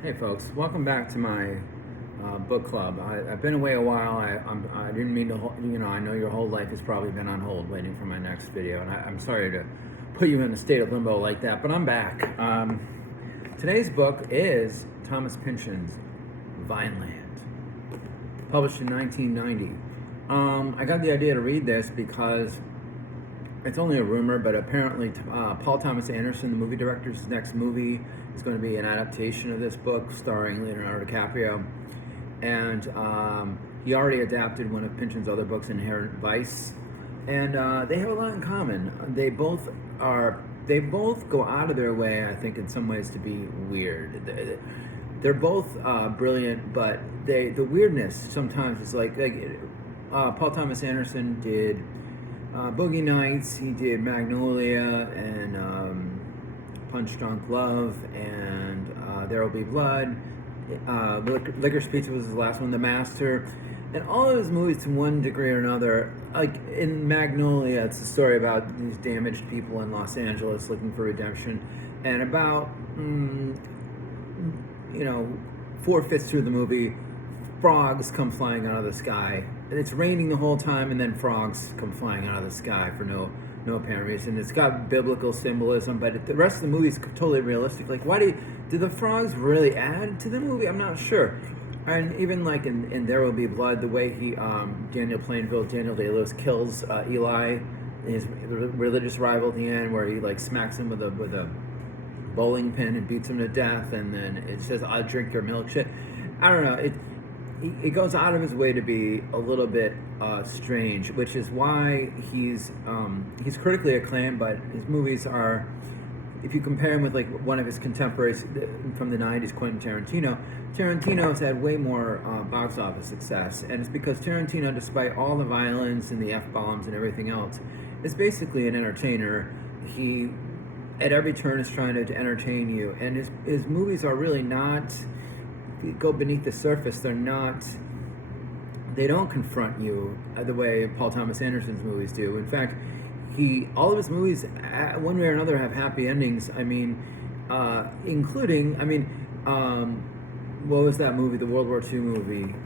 Hey folks, welcome back to my book club. I've been away a while. I didn't mean to, I know your whole life has probably been on hold waiting for my next video, and I'm sorry to put you in a state of limbo like that, but I'm back. Today's book is Thomas Pynchon's Vineland, published in 1990. I got the idea to read this because it's only a rumor, but apparently Paul Thomas Anderson, the movie director's next movie, is going to be an adaptation of this book starring Leonardo DiCaprio. And he already adapted one of Pynchon's other books, Inherent Vice. And they have a lot in common. They both go out of their way, I think, in some ways to be weird. They're both brilliant, but the weirdness sometimes is like Paul Thomas Anderson did Boogie Nights, he did Magnolia and Punch Drunk Love and There Will Be Blood. Licorice Pizza was his last one, The Master. And all of his movies, to one degree or another, like in Magnolia, it's a story about these damaged people in Los Angeles looking for redemption. And about, 4/5 through the movie, frogs come flying out of the sky. It's raining the whole time, and then frogs come flying out of the sky for no apparent reason. It's got biblical symbolism, but the rest of the movie is totally realistic. Like, do the frogs really add to the movie? I'm not sure. And even like in There Will Be Blood, the way Daniel Day-Lewis kills Eli, his religious rival at the end, where he like smacks him with a bowling pin and beats him to death, and then it says, "I'll drink your milkshake." I don't know. It goes out of his way to be a little bit strange, which is why he's critically acclaimed, but his movies are, if you compare him with like one of his contemporaries from the 90s, Quentin Tarantino's had way more box office success, and it's because Tarantino, despite all the violence and the F-bombs and everything else, is basically an entertainer. He, at every turn, is trying to entertain you, and his movies are really not, go beneath the surface, they don't confront you the way Paul Thomas Anderson's movies do. In fact, all of his movies, one way or another, have happy endings. I mean, including, what was that movie, the World War II movie,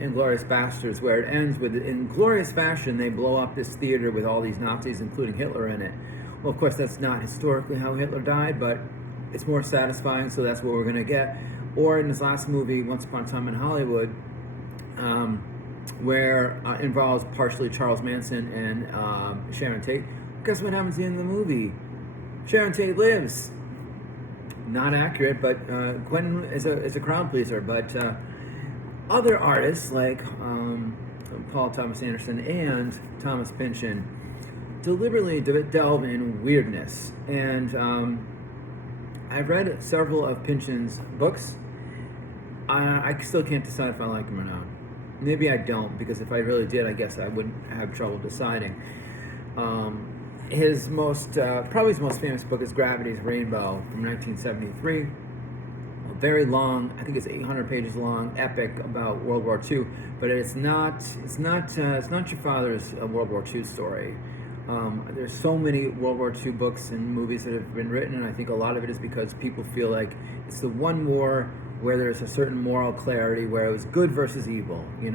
Inglourious Basterds, where it ends with, in glorious fashion, they blow up this theater with all these Nazis, including Hitler, in it. Well, of course, that's not historically how Hitler died, but it's more satisfying, so that's what we're going to get. Or in his last movie, Once Upon a Time in Hollywood, where involves partially Charles Manson and Sharon Tate. Guess what happens at the end of the movie? Sharon Tate lives. Not accurate, but Quentin is a crowd pleaser. But other artists like Paul Thomas Anderson and Thomas Pynchon deliberately delve in weirdness. And I've read several of Pynchon's books. I still can't decide if I like them or not. Maybe I don't, because if I really did, I guess I wouldn't have trouble deciding. Probably his most famous book is Gravity's Rainbow from 1973. Very long, I think it's 800 pages long, epic about World War II. But it's not your father's World War II story. There's so many World War II books and movies that have been written, and I think a lot of it is because people feel like it's the one war where there's a certain moral clarity, where it was good versus evil. We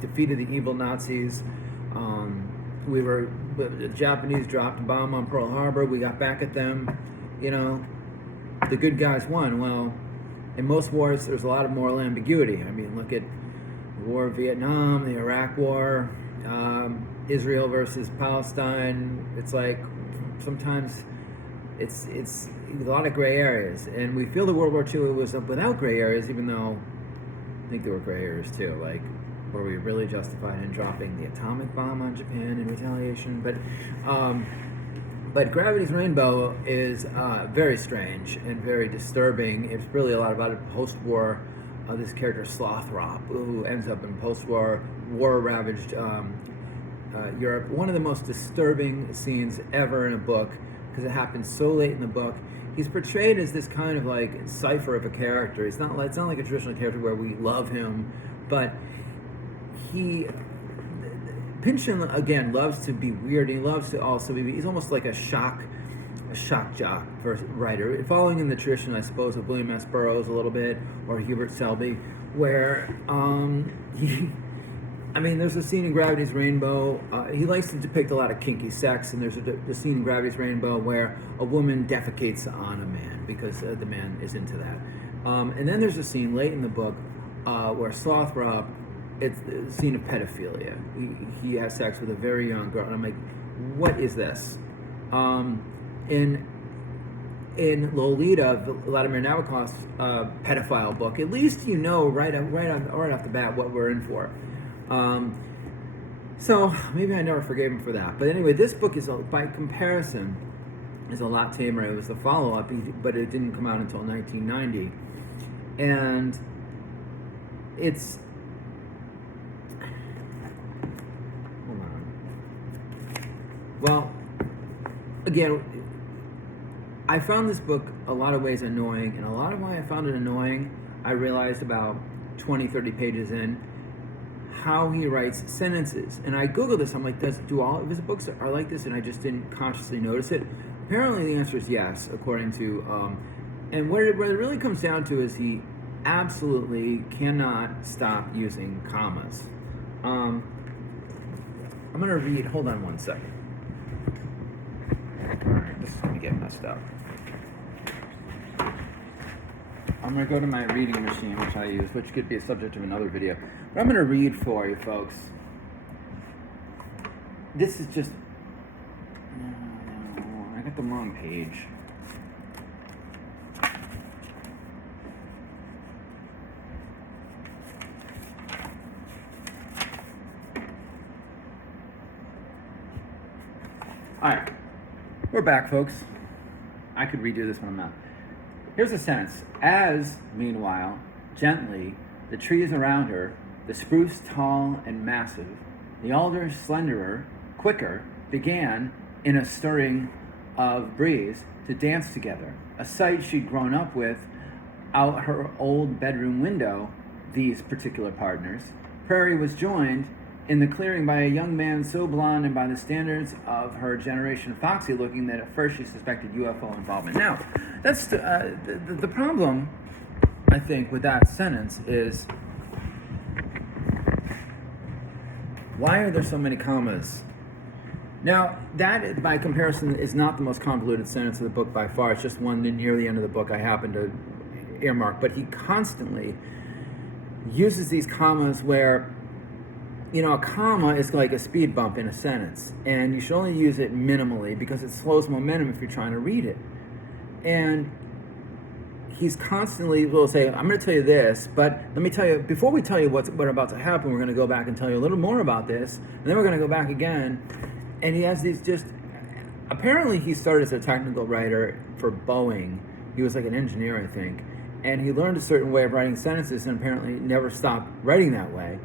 defeated the evil Nazis. The Japanese dropped a bomb on Pearl Harbor. We got back at them. The good guys won. Well, in most wars, there's a lot of moral ambiguity. Look at the War of Vietnam, the Iraq War, Israel versus Palestine. It's like sometimes it's a lot of gray areas, and we feel the World War II was without gray areas, even though I think there were gray areas too, like were we really justified in dropping the atomic bomb on Japan in retaliation? But Gravity's Rainbow is very strange and very disturbing. It's really a lot about post-war. This character Slothrop, who ends up in post-war, war-ravaged Europe. One of the most disturbing scenes ever in a book, because it happens so late in the book. He's portrayed as this kind of like cipher of a character. It's not like a traditional character where we love him, but Pynchon again loves to be weird. He loves to also be. He's almost like a shock a shock jock writer, following in the tradition, I suppose, of William S. Burroughs a little bit, or Hubert Selby, where there's a scene in Gravity's Rainbow. He likes to depict a lot of kinky sex, and there's a scene in Gravity's Rainbow where a woman defecates on a man because the man is into that. And then there's a scene late in the book where Slothrop, it's a scene of pedophilia. He has sex with a very young girl, and I'm like, what is this? In Lolita, Vladimir Nabokov's pedophile book, at least you know right off the bat what we're in for. So maybe I never forgave him for that. But anyway, this book is, by comparison, is a lot tamer. It was the follow-up, but it didn't come out until 1990. And it's... Hold on. Well, again, I found this book a lot of ways annoying, and a lot of why I found it annoying, I realized about 20, 30 pages in, how he writes sentences. And I Googled this, I'm like, do all of his books are like this? And I just didn't consciously notice it. Apparently the answer is yes, according to, and what it really comes down to is he absolutely cannot stop using commas. I'm going to read, hold on one second. Alright, this is going to get messed up. I'm going to go to my reading machine, which I use, which could be a subject of another video. But I'm going to read for you, folks. This is just... I got the wrong page. Alright. We're back, folks. I could redo this one, I'm not. Here's a sentence. As, meanwhile, gently, the trees around her, the spruce tall and massive, the alder slenderer, quicker, began, in a stirring of breeze, to dance together, a sight she'd grown up with out her old bedroom window, these particular partners. Prairie was joined in the clearing by a young man so blonde and by the standards of her generation foxy looking that at first she suspected UFO involvement. Now, that's the problem, I think, with that sentence is, why are there so many commas? Now, that, by comparison, is not the most convoluted sentence of the book by far. It's just one near the end of the book I happen to earmark. But he constantly uses these commas where, a comma is like a speed bump in a sentence, and you should only use it minimally because it slows momentum if you're trying to read it. And he's constantly will say, I'm going to tell you this, but let me tell you, before we tell you what's about to happen, we're going to go back and tell you a little more about this, and then we're going to go back again. And he has these apparently he started as a technical writer for Boeing. He was like an engineer, I think, and he learned a certain way of writing sentences and apparently never stopped writing that way.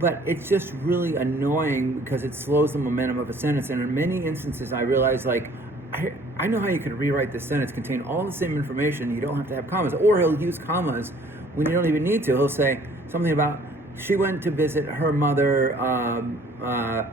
But it's just really annoying because it slows the momentum of a sentence. And in many instances, I realize, I know how you can rewrite this sentence, contain all the same information. You don't have to have commas. Or he'll use commas when you don't even need to. He'll say something about, she went to visit her mother,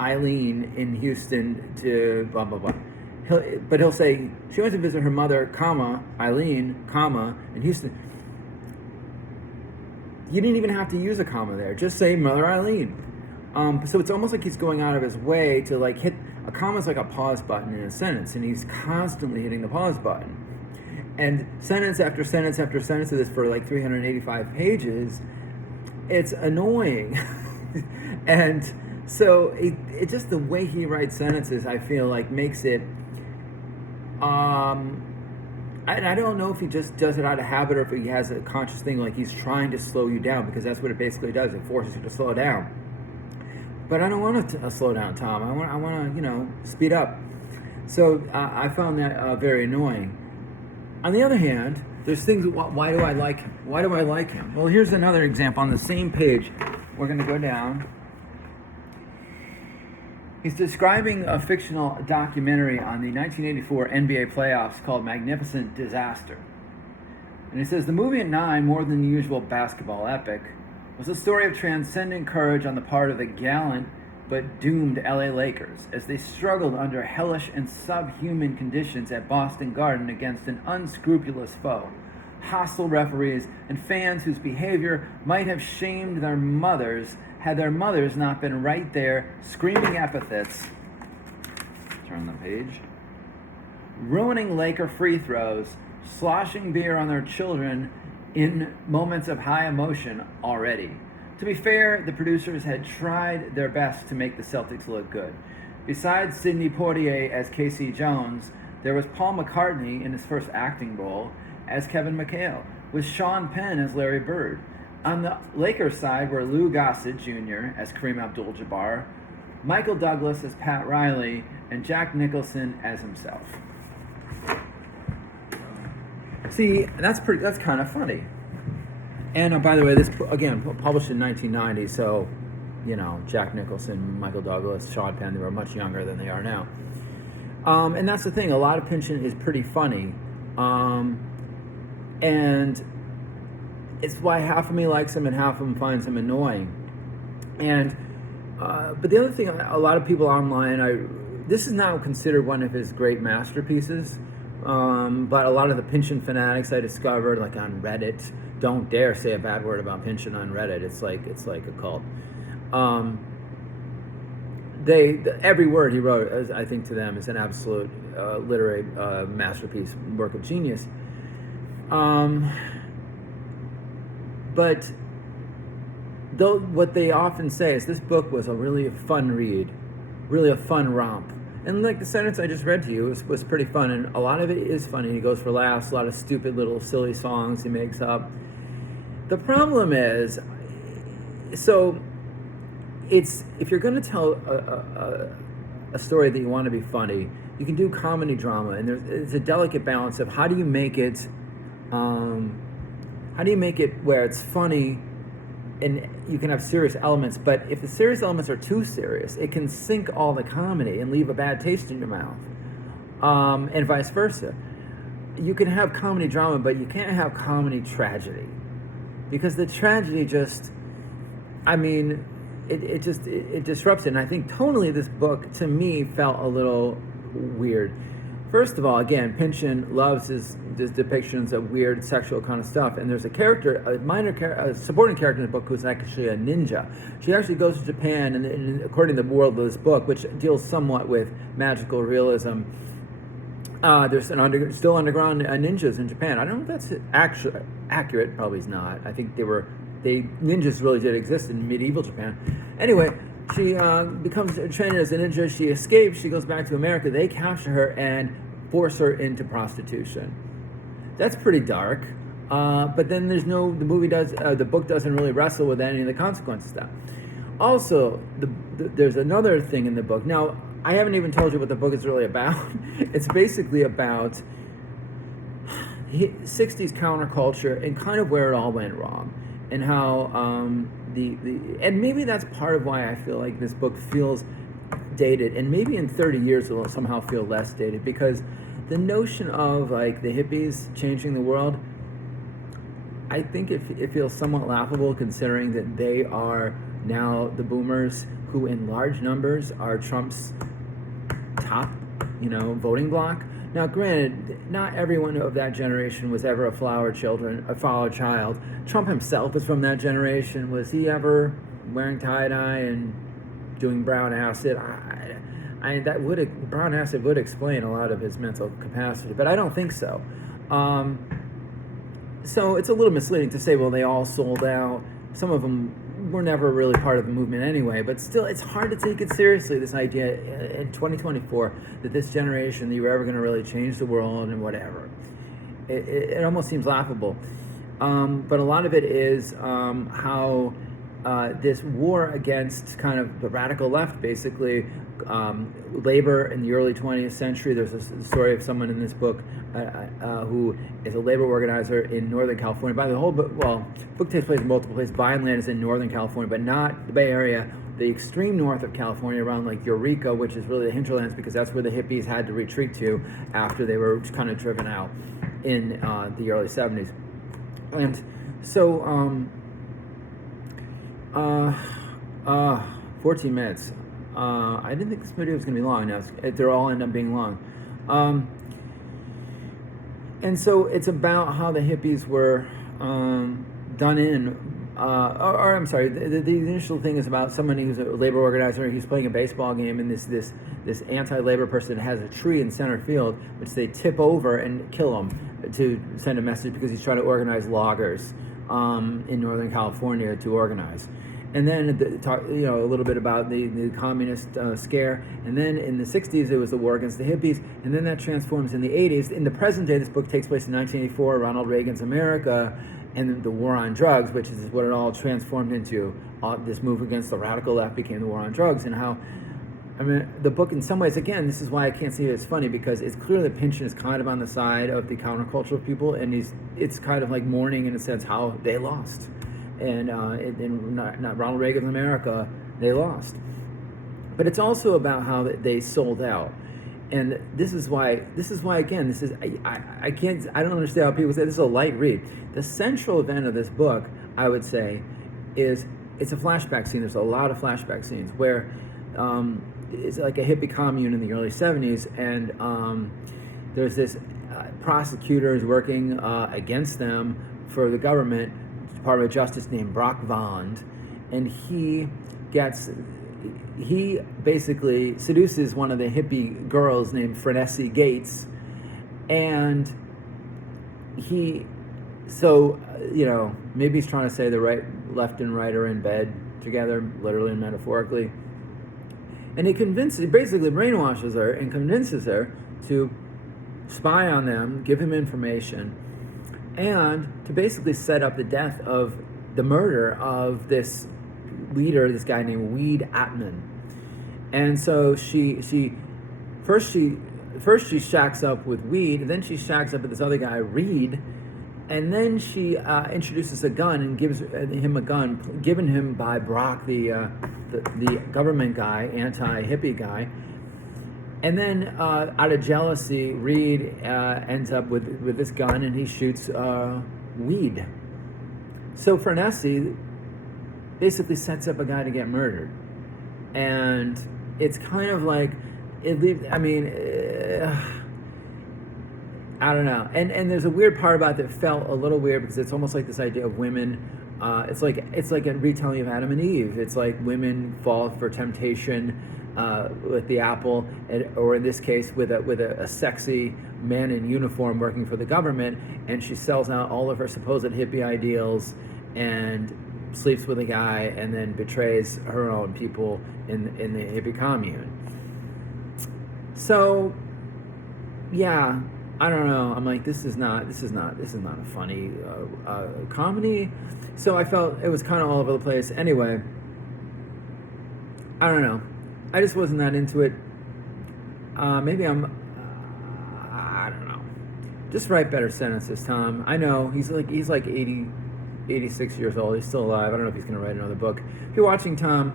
Eileen, in Houston to blah, blah, blah. He'll say, she went to visit her mother, comma, Eileen, comma, in Houston. You didn't even have to use a comma there. Just say Mother Eileen. So it's almost like he's going out of his way to hit a comma is like a pause button in a sentence, and he's constantly hitting the pause button. And sentence after sentence after sentence of this for 385 pages, it's annoying. And so it just the way he writes sentences, I feel like makes it. I don't know if he just does it out of habit or if he has a conscious thing, like he's trying to slow you down, because that's what it basically does. It forces you to slow down. But I don't want to slow down, Tom. I want to, speed up. So I found that very annoying. On the other hand, there's things. Why do I like him? Why do I like him? Well, here's another example on the same page. We're going to go down. He's describing a fictional documentary on the 1984 NBA playoffs called Magnificent Disaster. And he says, the movie at 9, more than the usual basketball epic, was a story of transcendent courage on the part of the gallant but doomed LA Lakers as they struggled under hellish and subhuman conditions at Boston Garden against an unscrupulous foe. Hostile referees and fans whose behavior might have shamed their mothers had their mothers not been right there screaming epithets. Turn the page. Ruining Laker free throws, sloshing beer on their children in moments of high emotion already. To be fair, the producers had tried their best to make the Celtics look good. Besides Sidney Poitier as Casey Jones, there was Paul McCartney in his first acting role as Kevin McHale, with Sean Penn as Larry Bird. On the Lakers side were Lou Gossett Jr. as Kareem Abdul-Jabbar, Michael Douglas as Pat Riley, and Jack Nicholson as himself. See, that's kind of funny. And by the way, this again published in 1990, so Jack Nicholson, Michael Douglas, Sean Penn, they were much younger than they are now. And that's the thing. A lot of Pynchon is pretty funny, and it's why half of me likes him and half of him finds him annoying. And but the other thing, a lot of people online, this is now considered one of his great masterpieces. But a lot of the Pynchon fanatics I discovered, like on Reddit, don't dare say a bad word about Pynchon on Reddit. It's like a cult. Every word he wrote, I think, to them is an absolute literary masterpiece, work of genius. But though what they often say is this book was a really fun read, really a fun romp. And like the sentence I just read to you was pretty fun, and a lot of it is funny. He goes for laughs, a lot of stupid little silly songs he makes up. The problem is, so it's if you're going to tell a story that you want to be funny, you can do comedy drama, and it's a delicate balance of how do you make it where it's funny and you can have serious elements, but if the serious elements are too serious, it can sink all the comedy and leave a bad taste in your mouth, and vice versa. You can have comedy drama, but you can't have comedy tragedy, because the tragedy just, it disrupts it. And I think tonally this book, to me, felt a little weird. First of all, again, Pynchon loves his depictions of weird sexual kind of stuff, and there's a supporting character in the book who's actually a ninja. She actually goes to Japan, and according to the world of this book, which deals somewhat with magical realism, there's still underground ninjas in Japan. I don't know if that's actually accurate. Probably is not. I think ninjas really did exist in medieval Japan. Anyway, she becomes trained as a ninja. She escapes. She goes back to America. They capture her and force her into prostitution. That's pretty dark. But then the book doesn't really wrestle with any of the consequences of that. Also, there's another thing in the book. Now, I haven't even told you what the book is really about. It's basically about 60s counterculture and kind of where it all went wrong, and how and maybe that's part of why I feel like this book feels dated, and maybe in 30 years it'll somehow feel less dated, because the notion of like the hippies changing the world, I think it feels somewhat laughable, considering that they are now the boomers who in large numbers are Trump's top, voting bloc. Now, granted, not everyone of that generation was ever a flower child. Trump himself is from that generation. Was he ever wearing tie-dye and doing brown acid? Brown acid would explain a lot of his mental capacity, but I don't think so. So it's a little misleading to say, well, they all sold out. Some of them were never really part of the movement anyway, but still, it's hard to take it seriously, this idea in 2024 that this generation, that you were ever going to really change the world and whatever. It almost seems laughable. But a lot of it is how this war against kind of the radical left, basically, labor in the early 20th century. There's a story of someone in this book who is a labor organizer in Northern California. By the whole book, book takes place in multiple places. Vineland is in Northern California, but not the Bay Area, the extreme north of California, around like Eureka, which is really the hinterlands, because that's where the hippies had to retreat to after they were kind of driven out in the early 70s. And so, 14 minutes. I didn't think this video was going to be long. Now they're all end up being long. And so it's about how the hippies were done in. Or I'm sorry, the initial thing is about someone who's a labor organizer. He's playing a baseball game, and this anti-labor person has a tree in center field, which they tip over and kill him to send a message because he's trying to organize loggers in Northern California to organize. And then talk, a little bit about the communist scare. And then in the 60s, it was the war against the hippies. And then that transforms in the 80s. In the present day, this book takes place in 1984, Ronald Reagan's America, and the war on drugs, which is what it all transformed into. This move against the radical left became the war on drugs, and how, the book in some ways, again, this is why I can't see it as funny, because it's clear that Pynchon is kind of on the side of the countercultural people, and it's kind of like mourning in a sense how they lost. And in not Ronald Reagan's America, they lost. But it's also about how they sold out. And this is why again, I don't understand how people say this is a light read. The central event of this book, I would say, is it's a flashback scene. There's a lot of flashback scenes where it's like a hippie commune in the early 70s, and there's this prosecutor who's working against them for the government, Department of Justice, named Brock Vond, and he basically seduces one of the hippie girls named Frenessy Gates, and maybe he's trying to say the left and right are in bed together, literally and metaphorically, and he basically brainwashes her and convinces her to spy on them, give him information, and to basically set up the murder of this leader, this guy named Weed Atman. And so she first shacks up with Weed, and then she shacks up with this other guy, Reed, and then she introduces a gun and gives him a gun given him by Brock, the government guy, anti-hippie guy. And then out of jealousy, Reed ends up with this gun, and he shoots Weed. So Frenessy basically sets up a guy to get murdered, and it's kind of like it leaves. I don't know, and there's a weird part about it that felt a little weird, because it's almost like this idea of women. It's like a retelling of Adam and Eve. It's like women fall for temptation with the apple, or in this case, with a sexy man in uniform working for the government, and she sells out all of her supposed hippie ideals and sleeps with a guy, and then betrays her own people in the hippie commune. So, yeah, I don't know. I'm like, this is not a funny comedy. So I felt it was kind of all over the place. Anyway, I don't know. I just wasn't that into it. Maybe I don't know. Just write better sentences, Tom. I know he's like 86 years old. He's still alive. I don't know if he's going to write another book. If you're watching, Tom,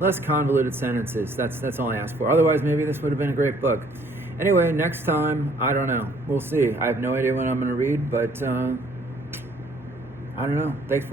less convoluted sentences. That's all I ask for. Otherwise, maybe this would have been a great book. Anyway, next time, I don't know. We'll see. I have no idea when I'm going to read, but I don't know. Thanks for watching.